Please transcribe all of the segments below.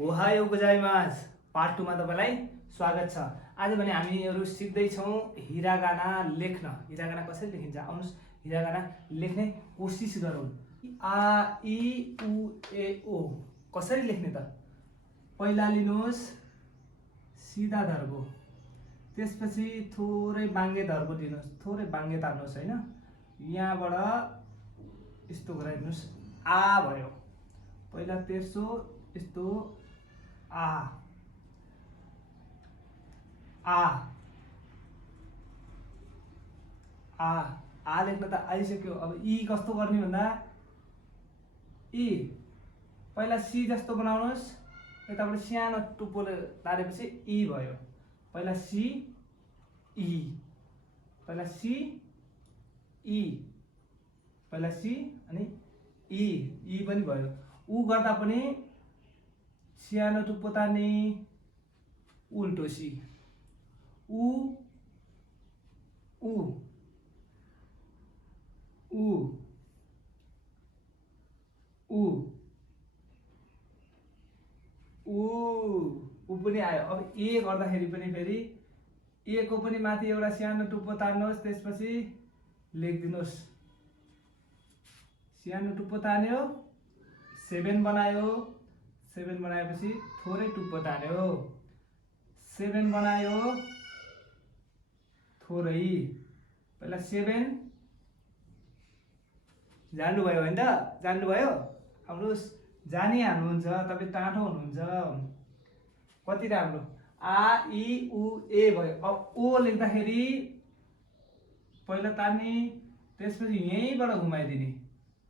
Ohio गोजाइमास part 2 मा तपाईलाई स्वागत छ। आज भने हामीहरु सिक्दै छौं हिरागाना लेख्न। हिरागाना कसरी लेखिन्छ आउनुस् हिरागाना लेख्ने कोशिश गरौं। आ इ उ ए ओ कसरी लेख्ने त? पहिला लिनुस् सिधा धर्को, त्यसपछि थोरै बाङ्गे धर्को दिनुस्, थोरै बाङ्गे तान्नुस् हैन। यहाँबाट यस्तो गराइदिनुस्, आ भयो। पहिला तेर्सो यस्तो आ आ आ आ लेख्न त आइसक्यो। अब इ कस्तो गर्ने भन्दा इ पहिला सी जस्तो बनाउनुस्, यताबाट सानो टुप्पोले तारेपछि इ भयो। पहिला सी इ, पहिला सी इ, पहिला सी अनि इ पनि भयो। उ गर्दा पनि सानो टुप्पो तार्ने, उल्टो सी, उ उ उ उ उ पनि आयो। अब ए गर्दाखेरि पनि फेरि ए को पनि माथि एउटा सानो टुप्पो तार्नुहोस्, त्यसपछि लेखिदिनुहोस्। सानो टुप्पो तान्यो, 7 बनायो, 7 बनाएपछि थोरै टुप्पो तान्यो, 7 बनायो थोरै, पहिला 7 जान्नुभयो हैन त? जान्नुभयो? आउनुस्, जानी हाल्नुहुन्छ, तपाईं टाढो हुनुहुन्छ। कति राम्रो। आ इ उ ए भयो। अब ओ लेख्दाखेरि पहिला तान्ने, त्यसपछि यहीँबाट घुमाइदिने,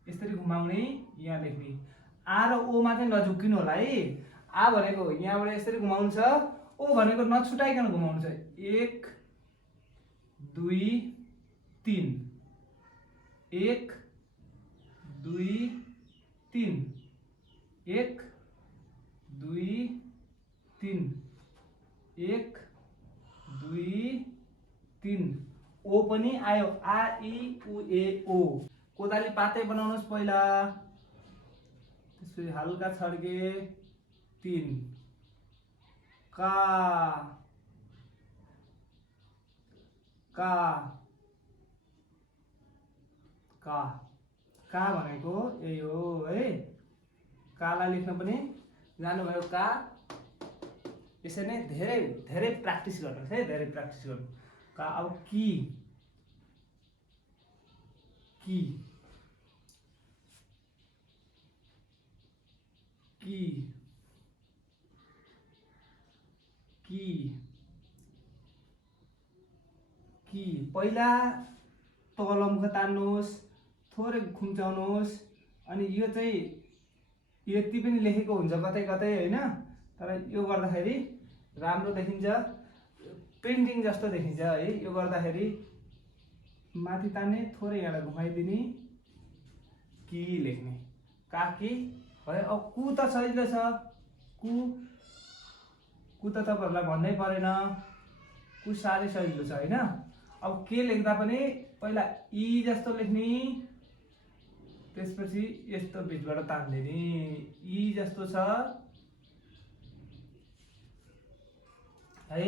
यसरी घुमाउने, यहाँ लेख्ने। आ र ओ मा चाहिँ नझुक्किनु होला है। आ भनेको यहाँबाट यसरी घुमाउनु छ, ओ भनेको नछुटाइकन घुमाउनु छ। 1 2 3, 1 2 3, 1 2 3, 1 2 3। ओ पनि आयो। आ इ उ ए ओ। कोदाली पातै बनाउनुस् पहिला, त्यसपछि हल्का छड्के 3, का का का का भनेको यही हो है। कालाई लेख्न पनि जान्नुभयो का। यसरी नै धेरै धेरै प्र्याक्टिस गर्नुहोस् है, धेरै प्र्याक्टिस गर्नु। का अब की की की की की पहिला तलमुख तान्नुहोस्, थोरै खुम्चाउनुहोस्, अनि यो चाहिँ यति पनि लेखेको हुन्छ कतै कतै हैन, तर यो गर्दाखेरि राम्रो देखिन्छ, प्रिन्टिङ जस्तो देखिन्छ है। यो गर्दाखेरि माथि तान्ने, थोरै यहाँलाई घुमाइदिने, की लेख्ने, काकी भयो। अब कु त सजिलो छ, कु त तपाईहरुलाई भन्नै परेन, कु साह्रै सजिलो छ हैन। अब के लेख्दा पनि पहिला इ जस्तो लेख्ने, त्यसपछि यस्तो बीचबाट तान्दिने। इ जस्तो छ है,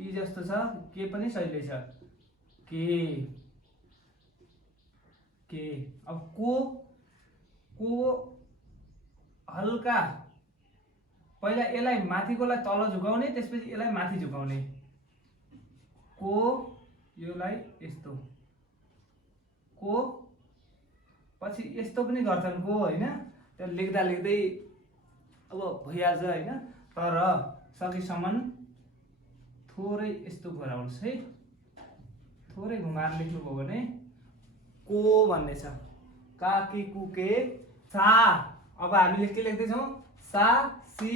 इ जस्तो छ, के पनि सजिलै छ, के। अब को हल्का पहिला यसलाई माथिकोलाई तल झुकाउने, त्यसपछि यसलाई माथि झुकाउने, को योलाई यस्तो, को पछि यस्तो पनि गर्छन् को हैन। त्यो लेख्दा लेख्दै अब भइहाल्छ हैन, तर सकेसम्म थोरै यस्तो गराउनुस् है। थोरै घुमाएर लेख्नुभयो भने को भन्ने छ। काकी कुके सा। अब हामीले के लेख्दै छौं? सा सी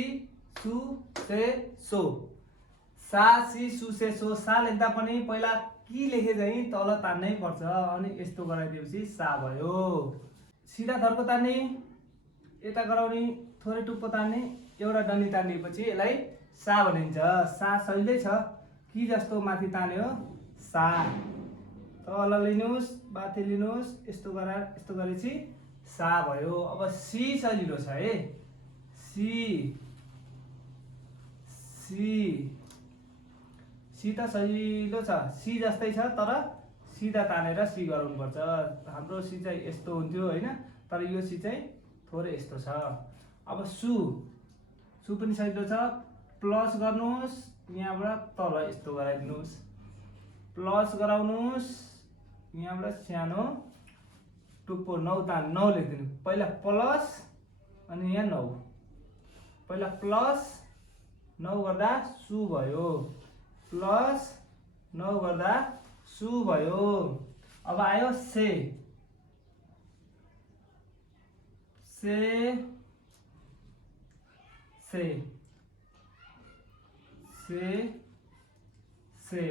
सु से सो। सा सी सु से सो। सा लेख्दा पनि पहिला की लेखे चाहिँ तल तान्नै पर्छ, अनि यस्तो गराइदिएपछि सा भयो। सिधा धर्को तान्ने, यता गराउने, थोरै टुप्पो तान्ने, एउटा डन्डी तानिएपछि यसलाई सा भनिन्छ। सा सजिलै छ, की जस्तो माथि तान्यो सा, तल लिनुस्, माथि लिनुस्, यस्तो गरेपछि सा भयो। अब सी सजिलो छ है। सी सी सी त सजिलो छ, सी जस्तै छ तर सिधा तानेर सी गराउनुपर्छ। हाम्रो सी चाहिँ यस्तो हुन्थ्यो होइन, तर यो सी चाहिँ थोरै यस्तो छ। अब सु सु पनि सजिलो छ, प्लस गर्नुहोस्, यहाँबाट तल यस्तो गराइदिनुहोस्, प्लस गराउनुहोस्, यहाँबाट सानो टुप्पो 9 तान 9 लेखिदिनु। पहिला प्लस अनि यहाँ 9, पहिला प्लस 9 गर्दा सु भयो, प्लस 9 गर्दा सु भयो। अब आयो से से से से से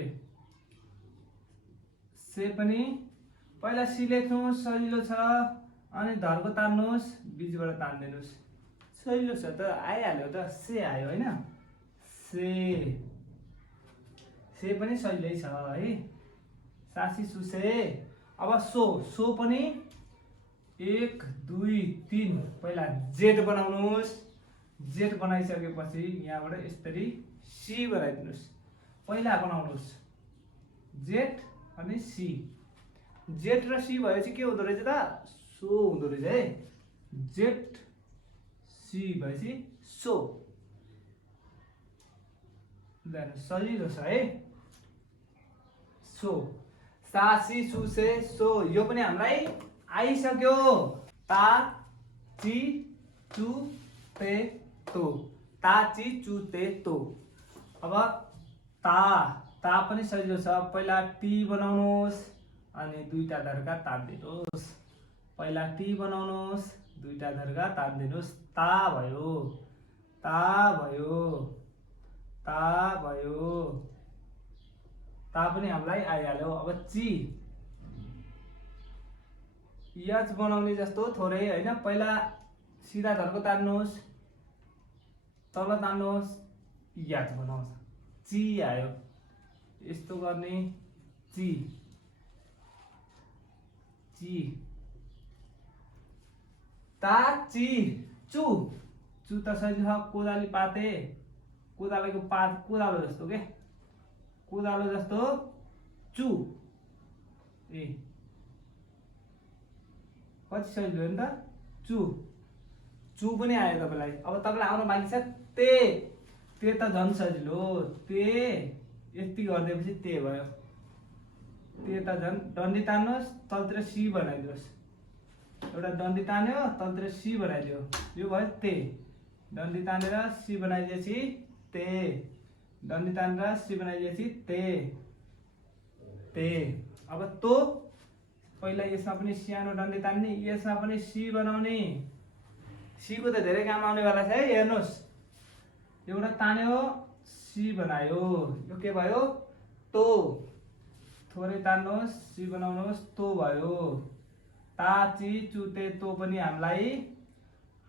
से पनि पहिला सी लेख्नुहोस्, सजिलो छ, अनि धर्को तान्नुहोस्, बीचबाट तान्दिनुहोस्, सजिलो छ त, आइहाल्यो त, से आयो होइन। से से पनि सजिलै छ है, सासी सुसे। अब सो सो पनि 1 2 3 पहिला जेड बनाउनुहोस्, जेड बनाइसकेपछि यहाँबाट यसरी सी बनाइदिनुहोस्, पहिला बनाउनुहोस् जेड अनि सी, जेड र सी भएपछि के हुँदो रहेछ त, सो हुँदो रहेछ है, जेड सी भएपछि सो। सजिलो छ है, सो सासी सुसे सो, यो पनि हामीलाई आइसक्यो। ता ची चु ते तो, ता ची चु ते तो। अब ता ता पनि सजिलो छ, पहिला टी बनाउनुहोस् अनि दुईटा धर्का तान्दिनुहोस्, पहिला टी बनाउनुहोस्, दुईटा धर्का तान्दिनुहोस्, ता भयो, ता भयो, ता भयो, ता पनि हामीलाई आइहाल्यो। अब ची यच बनाउने जस्तो थोरै होइन, पहिला सिधा धर्को तान्नुहोस्, तल तान्नुहोस्, यच बनाउँछ, ची आयो, यस्तो गर्ने ची ची। ता ची चु चु त सजिलो छ, कोदाली पाते, कोदालोको पात कोदालो जस्तो के, कोदालो जस्तो चु। ए कति सजिलो हो नि त, चु चु पनि आयो तपाईँलाई। अब तपाईँलाई आउनु बाँकी छ ते, ते त झन् सजिलो, ते यति गरिदिएपछि ते भयो, ते त झन् डन्डी तान्नुहोस्, तलतिर सी बनाइदिनुहोस्, एउटा डन्डी तान्यो तलतिर सी बनाइदियो, यो भयो ते, डन्डी तानेर सी बनाइदिएपछि ते, डन्डी तानेर सी बनाइदिएपछि ते ते। अब तो पहिला यसमा पनि सानो डन्डी तान्ने, यसमा पनि सी बनाउने, सी को त धेरै काम आउनेवाला छ है, हेर्नुहोस्, एउटा तान्यो सी बनायो, यो के भयो तो, थोरै तान्नुहोस्, सी बनाउनुहोस्, तो भयो। ता ची चुते तो पनि हामीलाई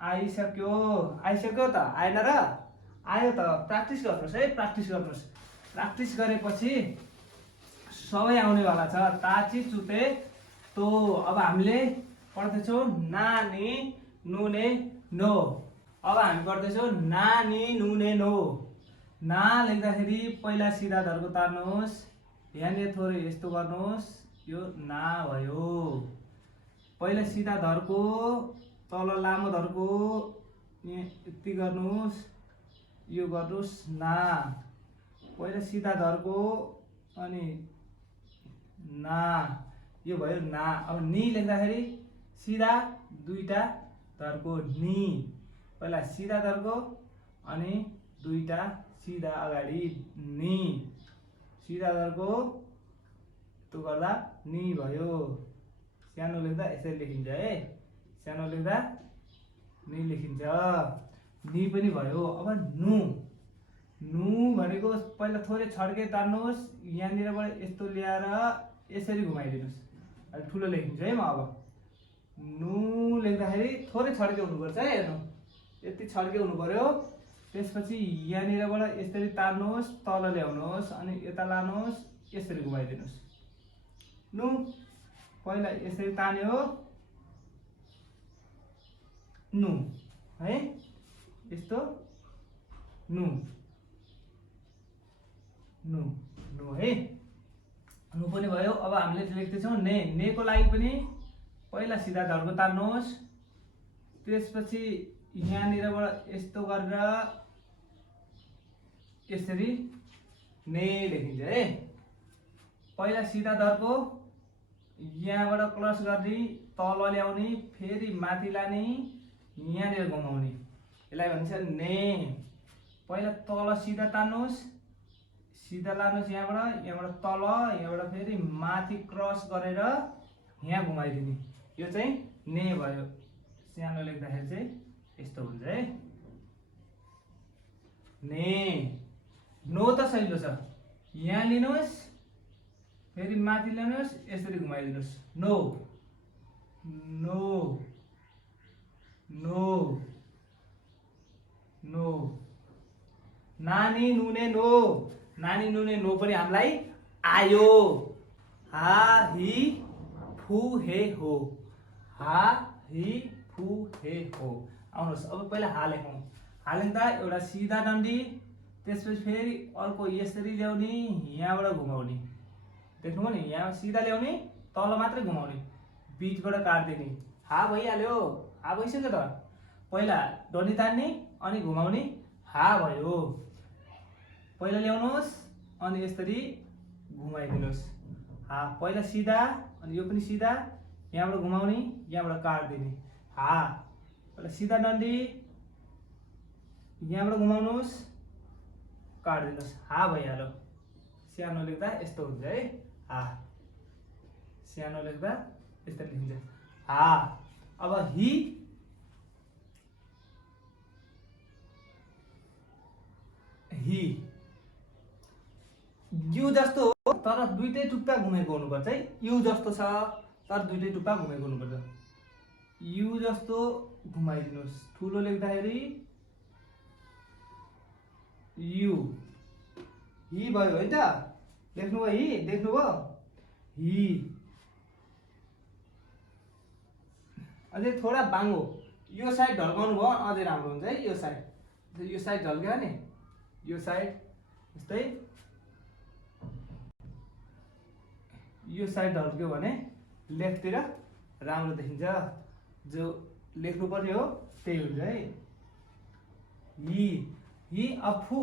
आइसक्यो, आइसक्यो त, आएन र, आयो त, प्र्याक्टिस गर्नुहोस् है, प्र्याक्टिस गर्नुहोस्, प्र्याक्टिस गरेपछि सबै आउनेवाला छ। ता ची चुते तो। अब हामीले पढ्दैछौँ नानी नुने नो, अब हामी पढ्दैछौँ नानी नुने नो। ना लेख्दाखेरि पहिला सिधा धर्को तार्नुहोस्, यहाँनिर थोरै यस्तो गर्नुहोस्, यो ना भयो, पहिला सिधा धर्को, तल लामो धर्को, यति गर्नुहोस्, यो गर्नुहोस् ना, पहिला सिधा धर्को अनि ना, यो भयो ना। अब नि लेख्दाखेरि सिधा दुईटा धर्को नि, पहिला सिधा धर्को अनि दुईटा सिधा अगाडि नि, सिधा धर्को त्यो गर्दा नि भयो, सानो लेख्दा यसरी लेखिन्छ है, सानो लेख्दा नि लेखिन्छ, नि पनि भयो। अब नु नु भनेको पहिला थोरै छड्के तान्नुहोस्, यहाँनिरबाट यस्तो ल्याएर यसरी घुमाइदिनुहोस्, अहिले ठुलो लेखिन्छ है म। अब नु लेख्दाखेरि थोरै छड्के हुनुपर्छ है, हेर्नु यति छड्के हुनु पर्यो, त्यसपछि यहाँनिरबाट यसरी तान्नुहोस्, तल ल्याउनुहोस् अनि यता लानुहोस्, यसरी घुमाइदिनुहोस्, नु पहिला यसरी तान्यो नु है, यस्तो नु, नु नु है, नु पनि भयो। अब हामीले लेख्दैछौँ ने, नेको लागि पनि पहिला सिधा ढल्को तान्नुहोस्, त्यसपछि यहाँनिरबाट यस्तो गरेर यसरी ने लेखिन्छ है। पहिला सिधा धर्को यहाँबाट प्लस गर्ने, तल ल्याउने, फेरि माथि लाने, यहाँनिर घुमाउने, यसलाई भन्छ ने। पहिला तल सिधा तान्नुहोस्, सिधा लानुहोस् यहाँबाट, यहाँबाट तल, यहाँबाट फेरि माथि क्रस गरेर यहाँ घुमाइदिने, यो चाहिँ ने भयो। सानो लेख्दाखेरि चाहिँ यस्तो हुन्छ है, ने। नो त सजिलो छ, यहाँ लिनुहोस्, फेरि माथि ल्याउनुहोस्, यसरी घुमाइदिनुहोस्, नो नो नो नो। नानी नुने नो, नानी नुने नो पनि हामीलाई आयो। हा हि फु हे हो, हा हि फु हे हो। आउनुहोस् अब पहिला हा लेखौँ। हा लेख्दा एउटा सिधा डन्डी, त्यसपछि फेरि अर्को यसरी ल्याउने, यहाँबाट घुमाउने, देख्नुभयो नि, यहाँ सिधा ल्याउने, तल मात्रै घुमाउने, बिचबाट काट्दिने। हा भइहाल्यो, हा भइसक्यो त। पहिला डन्डी तान्ने अनि घुमाउने, हा भयो। पहिला ल्याउनुहोस् अनि यसरी घुमाइदिनुहोस्, हा। पहिला सिधा अनि यो पनि सिधा, यहाँबाट घुमाउने, यहाँबाट काट्दिने, हा। पहिला सिधा डन्डी, यहाँबाट घुमाउनुहोस्, काट्दिनुहोस्, हा भइहाल्यो। सानो लेख्दा यस्तो हुन्छ है, हा। सानो लेख्दा यसरी लेखिन्छ, हा। अब हि, हि यु जस्तो हो तर दुईटै टुप्पा घुमेको हुनुपर्छ है। यु जस्तो छ तर दुईटै टुप्पा घुमेको हुनुपर्छ। यु जस्तो घुमाइदिनुहोस्, ठुलो लेख्दाखेरि यु, हि भयो है त। लेख्नुभयो हि, देख्नुभयो हि। अझै थोडा बाङ्गो, यो साइड ढल्काउनु भयो अझै राम्रो हुन्छ है। यो साइड ढल्क्यो नि, यो साइड जस्तै यो साइड ढल्क्यो भने लेफ्टतिर राम्रो देखिन्छ, जो लेख्नु पर्ने हो त्यही हुन्छ है। हि, हि अफु,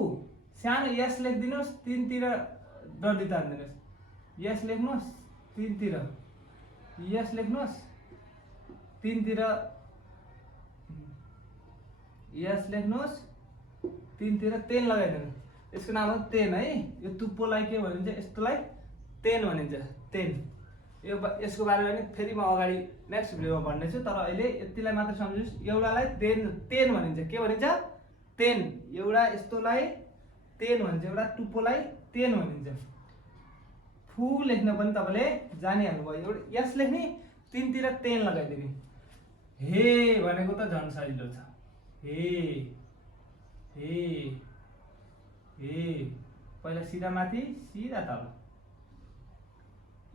सानो यस लेखिदिनुहोस्, तिनतिर डन्डी तानिदिनुहोस्, यस लेख्नुहोस्, तिनतिर यस लेख्नुहोस्, तिनतिर यस लेख्नुहोस्, तिनतिर तेन लगाइदिनु। यसको नाम हो तेन है। यो तुप्पोलाई के भनिन्छ, यस्तोलाई तेन भनिन्छ, तेन। यो यसको बारेमा नि फेरि म अगाडि नेक्स्ट भिडियोमा भन्नेछु, तर अहिले यतिलाई मात्र सम्झिनुहोस्। एउटालाई तेन, तेन भनिन्छ, के भनिन्छ, तेन। एउटा यस्तोलाई तेन भनिन्छ, एउटा टुप्पोलाई तेन भनिन्छ। फु लेख्न पनि तपाईँले जानिहाल्नुभयो, एउटा यस लेख्ने, तिनतिर तेन लगाइदिने। हे भनेको त झन् सजिलो छ, हे हे हे। पहिला सिधा माथि, सिधा तल,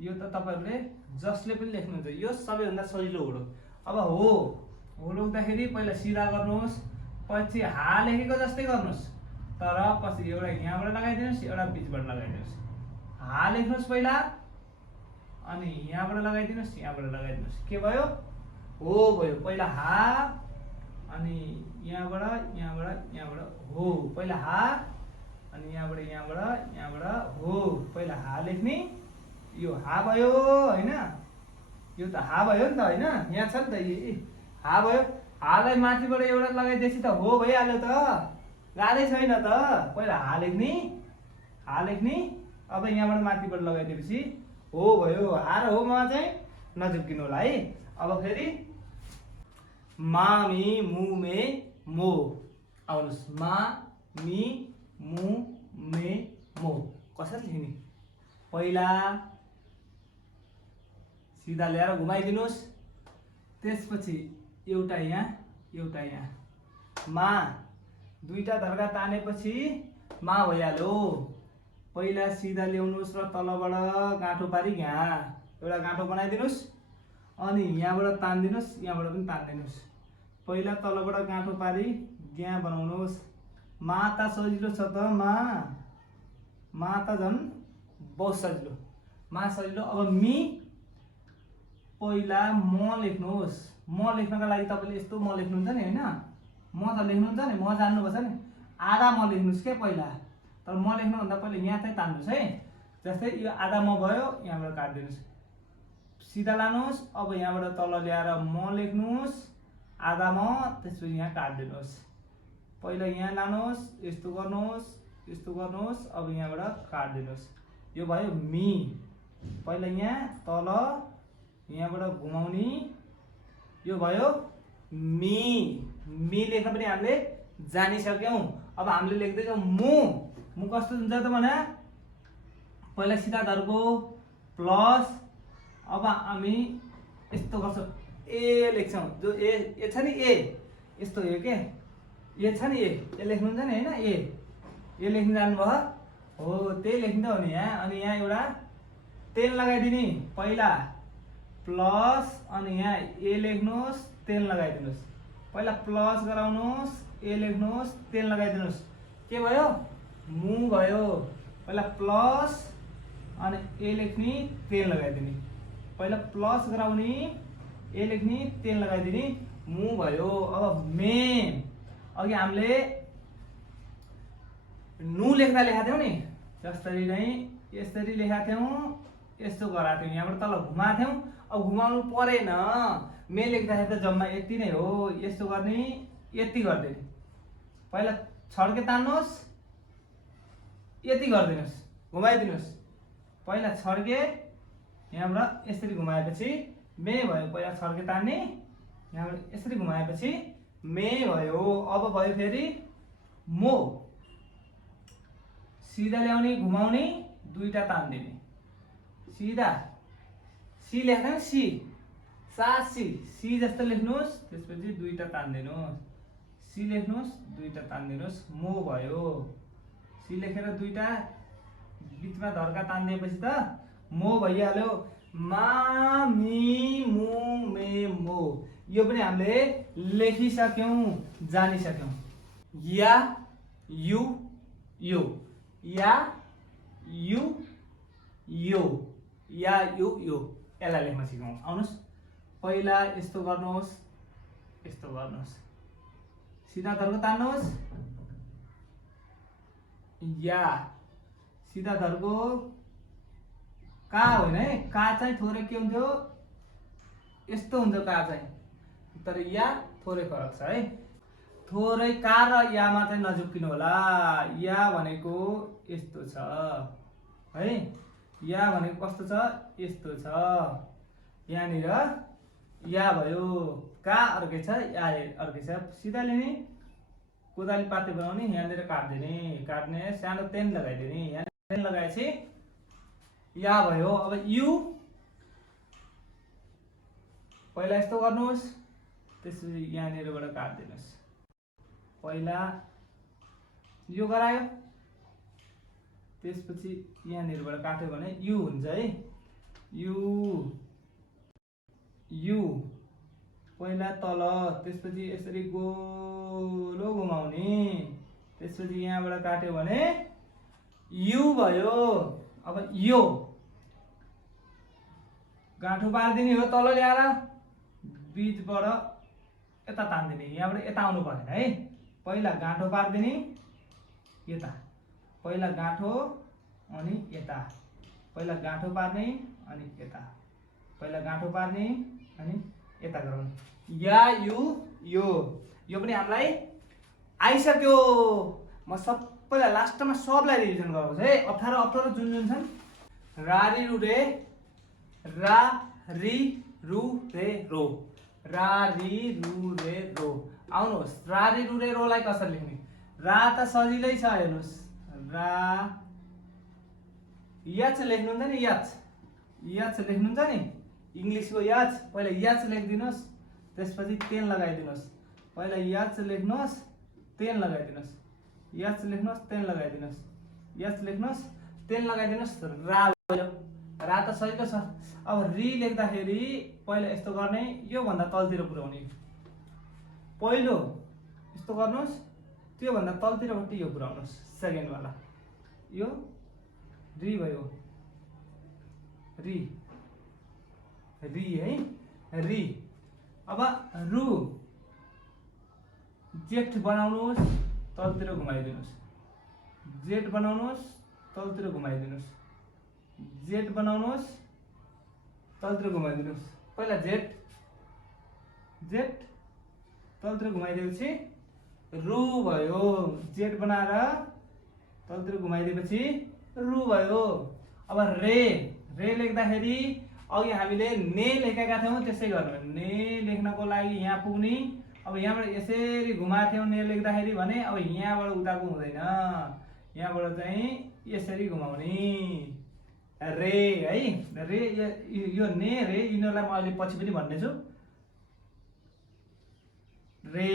यो त तपाईँहरूले जसले पनि लेख्नुहुन्छ, यो सबैभन्दा सजिलो हो। अब हो लेख्दाखेरि पहिला सिधा गर्नुहोस्, पछि हा लेखेको जस्तै गर्नुहोस्, तर पछि एउटा यहाँबाट लगाइदिनुहोस्, एउटा बिचबाट लगाइदिनुहोस्। हा लेख्नुहोस् पहिला, अनि यहाँबाट लगाइदिनुहोस्, यहाँबाट लगाइदिनुहोस्, के भयो, हो भयो। पहिला हा अनि यहाँबाट हो, पहिला हा अनि यहाँबाट हो। पहिला हा लेख्ने, यो हा भयो होइन, यो त हा भयो नि त होइन, यहाँ छ नि त हा भयो। हालाई माथिबाट एउटा लगाइदिएपछि त हो भइहाल्यो त, गाह्रै छैन त। पहिला हा लेख्ने, अब यहाँबाट माथिबाट लगाइदिएपछि हो भयो। हा र होमा चाहिँ नचुक्किनु होला है। अब फेरि मामी मुमे मो, आउनुहोस्, मा मी मु मे मो कसरी लेख्ने। पहिला सिधा ल्याएर घुमाइदिनुहोस्, त्यसपछि एउटा यहाँ एउटा यहाँ, मा। दुईटा धर्का तानेपछि मा भइहाल्यो। पहिला सिधा ल्याउनुहोस् र तलबाट गाँठो पारी यहाँ एउटा गाँठो बनाइदिनुहोस्, अनि यहाँबाट तान्दिनुहोस्, यहाँबाट पनि तान्दिनुहोस्। पहिला तलबाट गाँठो पारी यहाँ बनाउनुहोस्। मा त सजिलो छ त, मा मा त झन् बहुत सजिलो, मा सजिलो। अब मी पहिला म लेख्नुहोस्। म लेख्नका लागि तपाईँले यस्तो म लेख्नुहुन्छ नि होइन, म त लेख्नुहुन्छ नि, म जान्नुपर्छ नि, आधा म लेख्नुहोस् के पहिला। तर म लेख्नुभन्दा पहिला यहाँ चाहिँ तान्नुहोस् है। जस्तै यो आधा म भयो, यहाँबाट काटिदिनुहोस्, सिधा लानुहोस्। अब यहाँबाट तल ल्याएर म लेख्नुहोस्, आधा म, त्यसपछि यहाँ काटिदिनुहोस्। पहिला यहाँ लानुहोस्, यस्तो गर्नुहोस्, यस्तो गर्नुहोस्, अब यहाँबाट काटिदिनुहोस्। यो भयो मी। पहिला यहाँ तल, यहाँबाट घुमाउने, यो भयो मी। मी लेख्न पनि हामीले जानिसक्यौँ। अब हामीले लेख्दैछौँ मु। मु कस्तो हुन्छ त भने पहिला सिधा धर्को प्लस, अब हामी यस्तो गर्छौँ, ए लेख्छौँ, जो ए छ नि, ए यस्तो हो के, ए छ नि, ए लेख्नुहुन्छ नि होइन, ए लेख्न जानुभयो हो, त्यही लेख्नु हो नि यहाँ। अनि यहाँ एउटा तेल लगाइदिने पहिला प्लस, अनि यहाँ ए लेख्नुहोस्, तेल लगाइदिनुहोस्। पहिला प्लस गराउनुहोस्, ए लेख्नुहोस्, तेल लगाइदिनुहोस्, के भयो मु भयो। पहिला प्लस अनि ए लेख्ने, तेल लगाइदिने, पहिला प्लस गराउने, ए लेख्ने, तेल लगाइदिने, मु भयो। अब मे, अघि हामीले नु लेख्दा लेखा थियौँ नि, जसरी नै यसरी लेखा थियौँ, यस्तो गराएको थियौँ, यहाँबाट तल घुमाएको थियौँ। अब घुमाउनु परेन, मे लेख्दाखेरि त जम्मा यति नै हो, यस्तो गर्ने, यति गरिदिने। पहिला छड्के तान्नुहोस्, यति गरिदिनुहोस्, घुमाइदिनुहोस्। पहिला छड्के, यहाँबाट यसरी घुमाएपछि मे भयो। पहिला छड्के तान्ने, यहाँबाट यसरी घुमाएपछि मे भयो। अब भयो फेरि मो, सिधा ल्याउने, घुमाउने, दुईटा तान्दिने, सिधा सी लेख्दा सी, सासी, सी जस्तो लेख्नुहोस्, त्यसपछि दुईटा तान्दिनुहोस्, सी लेख्नुहोस्, दुईटा तान्दिनुहोस्, मो भयो। सी लेखेर दुईटा बिचमा धर्का तानिदिएपछि त मो भइहाल्यो। मा मी मु मे मो, यो पनि हामीले लेखिसक्यौँ, जानिसक्यौँ। या यु यो, या यु यो, या यु यो, यसलाई लेख्न सिकौँ। आउनुहोस्, पहिला यस्तो गर्नुहोस्, यस्तो गर्नुहोस्, सिधा धर्को तान्नुहोस्, या सिधा धर्को, का होइन है, का चाहिँ थोरै के हुन्थ्यो, यस्तो हुन्छ का चाहिँ, तर या थोरै फरक छ है। थोरै का र यामा चाहिँ नझुक्किनु होला। या भनेको यस्तो छ है, या भनेको कस्तो छ, यस्तो छ, यहाँनिर या भयो, का अर्कै छ, या अर्कै छ। सिधा लिने, कोदाली पाते बनाउने, यहाँनिर काट्दिने, काट्ने, सानो तेन लगाइदिने, यहाँ तेन लगाएपछि या भयो। अब यु, पहिला यस्तो गर्नुहोस्, त्यसपछि यहाँनिरबाट काट्दिनुहोस्। पहिला यो गरायो, त्यसपछि यहाँनिरबाट काट्यो भने यु हुन्छ है, यु यु। पहिला तल, त्यसपछि यसरी गोलो घुमाउने, त्यसपछि यहाँबाट काट्यो भने यु भयो। अब यो गाँठो पारिदिने हो, तल ल्याएर बिचबाट यता तान्दिने, यहाँबाट यता आउनु भएन है। पहिला गाँठो पारिदिने, यता, पहिला गाँठो अनि यता, पहिला गाँठो पार्ने अनि यता, पहिला गाँठो पार्ने अनि यता गराउने, या यु यो। यो पनि हामीलाई आइसक्यो। म सबैलाई लास्टमा सबलाई रिभिजन गराउँछु है, अप्ठ्यारो अप्ठ्यारो जुन जुन छन्। रारी रुरे, रा री रु रे रो, रा री रु रे रो। आउनुहोस्, रा री रु रे रोलाई कसरी लेख्ने। रा त सजिलै छ, हेर्नुहोस्, रा यच लेख्नुहुन्छ नि, यच यच लेख्नुहुन्छ नि, इङ्ग्लिसको यच। पहिला यच लेखिदिनुहोस्, त्यसपछि तेन लगाइदिनुहोस्। पहिला यच लेख्नुहोस्, तेन लगाइदिनुहोस्, यच लेख्नुहोस्, तेन लगाइदिनुहोस्, यच लेख्नुहोस्, तेन लगाइदिनुहोस्, रा भयो। रा त सजिलो छ। अब री लेख्दाखेरि पहिला यस्तो गर्ने, योभन्दा तलतिर पुर्याउने, पहिलो यस्तो गर्नुहोस्, त्योभन्दा तलतिरबाट यो पुर्याउनुहोस्, सेकेन्डवाला यो री भयो, री री है, री। अब रु जेठ बनाउनुहोस्, तलतिर घुमाइदिनुहोस्, जेठ बनाउनुहोस्, तलतिर घुमाइदिनुहोस्, जेठ बनाउनुहोस्, तलतिर घुमाइदिनुहोस्। पहिला जेठ, जेठ तलतिर घुमाइदिएपछि रु भयो, जेठ बनाएर तलतिर घुमाइदिएपछि रु भयो। अब रे, रे लेख्दाखेरि अघि हामीले ने लेखेका थियौँ, त्यसै गर्नु। ने लेख्नको लागि यहाँ पुग्ने, अब यहाँबाट यसरी घुमाएको थियौँ ने लेख्दाखेरि भने अब यहाँबाट उताको हुँदैन, यहाँबाट चाहिँ यसरी घुमाउने रे है। रे यो ने रे यिनीहरूलाई म अहिले पछि पनि भन्नेछु। रे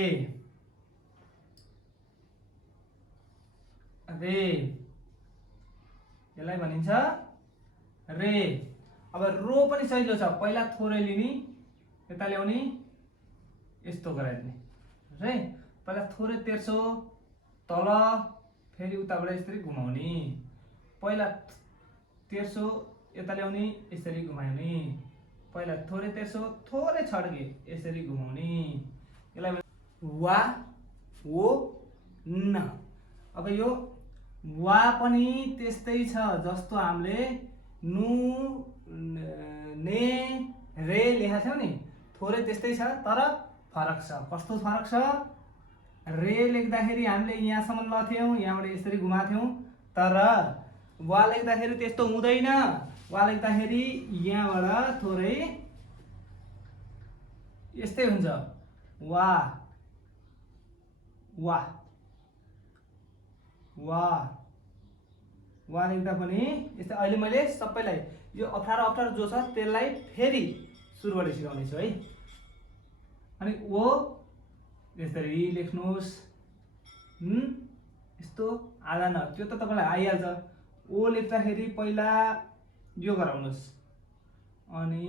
रे यसलाई भनिन्छ रे। अब रो पनि सजिलो छ, पहिला थोरै लिने, यता ल्याउने, यस्तो गराइदिने है। पहिला थोरै तेर्सो तल, फेरि उताबाट यसरी घुमाउने, पहिला तेर्सो यता ल्याउने, यसरी घुमाउने, पहिला थोरै तेर्सो थोरै छड्के यसरी घुमाउने, यसलाई वा वो न। अब यो वा पनि त्यस्तै छ जस्तो हामीले नु ने रे लेखा थियौँ नि, थोरै त्यस्तै छ तर फरक छ। कस्तो फरक छ? रे लेख्दाखेरि हामीले यहाँसम्म लथ्यौँ, यहाँबाट यसरी घुमाथ्यौँ, तर वा लेख्दाखेरि त्यस्तो हुँदैन। वा लेख्दाखेरि यहाँबाट थोरै यस्तै हुन्छ, वा वा वा वा लेख्दा पनि यस्तै। अहिले मैले सबैलाई यो अप्ठ्यारो अप्ठ्यारो जो छ त्यसलाई फेरि सुरुबाट सिकाउने छु है। अनि ओ यसरी लेख्नुहोस्, यस्तो आधा न, त्यो त तपाईँलाई आइहाल्छ। ओ लेख्दाखेरि पहिला यो गराउनुहोस् अनि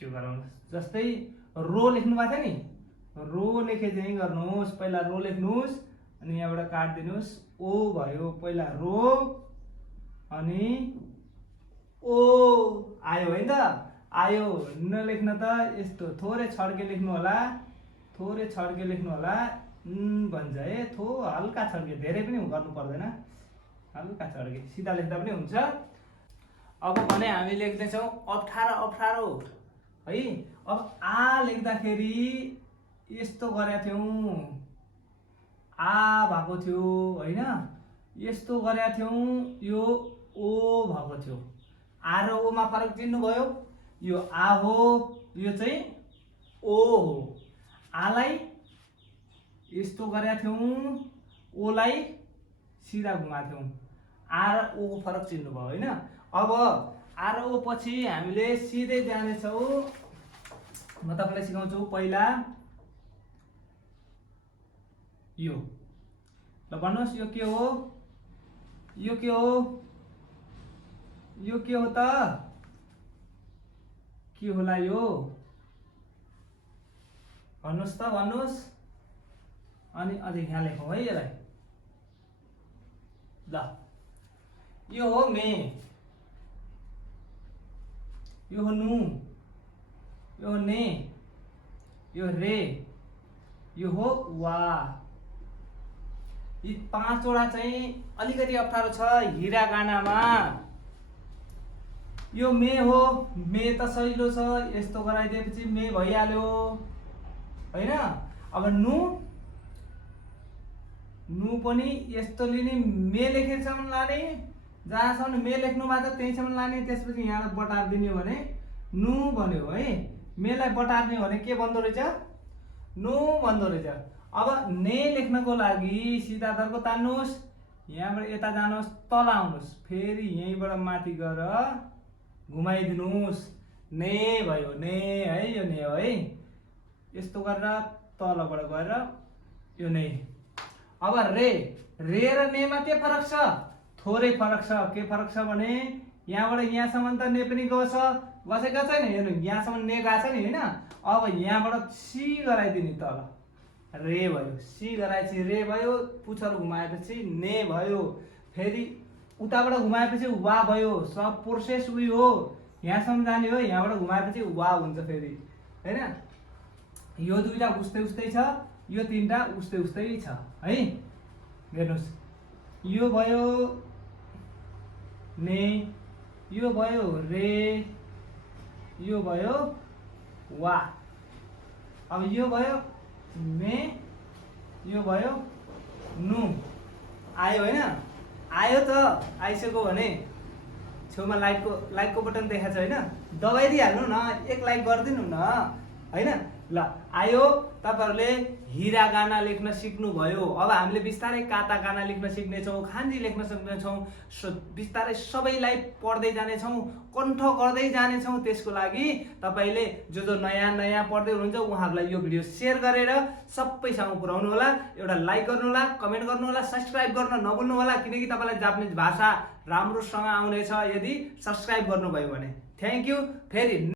यो गराउनुहोस्। जस्तै रो लेख्नु भएको थियो नि, रो लेखे चाहिँ गर्नुहोस्, पहिला रो लेख्नुहोस् अनि यहाँबाट काटिदिनुहोस्, ओ भयो, पहिला रो अनि ओ आयो होइन त, आयो। नलेख्न त यस्तो थोरै छड्के लेख्नु होला, थोरै छड्के लेख्नु होला, भन्छ है, हल्का छड्के, धेरै पनि गर्नु पर्दैन, हल्का छड्के, सिधा लेख्दा पनि हुन्छ। अब भने हामी लेख्दैछौँ अप्ठ्यारो अप्ठ्यारो है। अब आ लेख्दाखेरि यस्तो गरेका थियौँ, आ भएको थियो होइन, यस्तो गरेका थियौँ, यो ओ भएको थियो। आ र ओमा फरक चिन्नुभयो? यो आ हो, यो चाहिँ ओ हो। आलाई यस्तो गरेका थियौँ, ओलाई सिधा घुमाएको थियौँ। आ र ओ को फरक चिन्नुभयो होइन। अब आ र ओ पछि हामीले सिधै जानेछौँ। म तपाईँलाई सिकाउँछु। पहिला यो ल भन्नुहोस्, यो के हो? यो के हो? यो के हो त? के होला यो? भन्नुहोस् त, भन्नुहोस्। अनि अझै यहाँ लेखौँ है यसलाई। ल यो हो मे, यो हो नु, यो हो ने, यो रे, यो हो वा। यी पाँचवटा चाहिँ अलिकति अप्ठ्यारो छ हिरा गानामा। यो मे हो, मे त सजिलो छ, यस्तो गराइदिएपछि मे भइहाल्यो होइन। अब नु, नु पनि यस्तो लिने, मे लेखेसम्म लाने, जहाँसम्म मे लेख्नु भएको छ त्यहीँसम्म लाने, त्यसपछि यहाँ बटार दिने भने नु भन्यो है। मेलाई बटार्ने भने के बन्दो रहेछ? नु बन्दो रहेछ। अब ने लेख्नको लागि सिधा तर्को तान्नुहोस्, यहाँबाट यता जानुहोस्, तल आउनुहोस्, फेरि यहीँबाट माथि गएर घुमाइदिनुहोस्, ने भयो, ने है, यो ने हो है। यस्तो गरेर तलबाट गएर यो ने। अब रे, रे र नेमा के फरक छ? थोरै फरक छ। के फरक छ भने यहाँबाट यहाँसम्म त ने पनि गछ, गसेको छैन, हेर्नु यहाँसम्म ने गएको छ नि होइन। अब यहाँबाट सी गराइदिने तल, रे भयो, सी गराएपछि रे भयो, पुच्छर घुमाएपछि ने भयो, फेरि उताबाट घुमाएपछि वा भयो, सब प्रोसेस उयो हो, यहाँसम्म जाने हो, यहाँबाट घुमाएपछि वा हुन्छ फेरि हैन। यो दुईटा उस्तै उस्तै छ, यो तीनटा उस्तै उस्तै छ है। हेर्नुस् यो भयो ने, यो भयो रे, यो भयो वा। अब यो भयो मे, यो भयो नु। आयो हैन? आयो त, आइसक्यो भने छेउमा लाइकको बटन देखाएको छ हैन, दबाइदिइहाल्नु न, एक लाइक गरिदिनु न हैन। ल आयो, तपाईहरुले हिरा गाना लेख्न सिक्नु भयो। अब हामीले बिस्तारै काता गाना लेख्न सिक्नेछौँ, खान्जी लेख्न सक्नेछौँ, बिस्तारै सबैलाई पढ्दै जानेछौँ, कण्ठ गर्दै जानेछौँ। त्यसको लागि तपाईले जो नयाँ नयाँ पढ्दै हुनुहुन्छ उहाँहरूलाई यो भिडियो सेयर गरेर सबैसँग पुर्याउनु होला। एउटा लाइक गर्नु होला, कमेन्ट गर्नु होला, सब्स्क्राइब गर्न नभुल्नु होला, किनकि तपाईलाई जापानिज भाषा राम्रोसँग आउनेछ यदि सब्स्क्राइब गर्नुभयो भने। Thank you. फेरि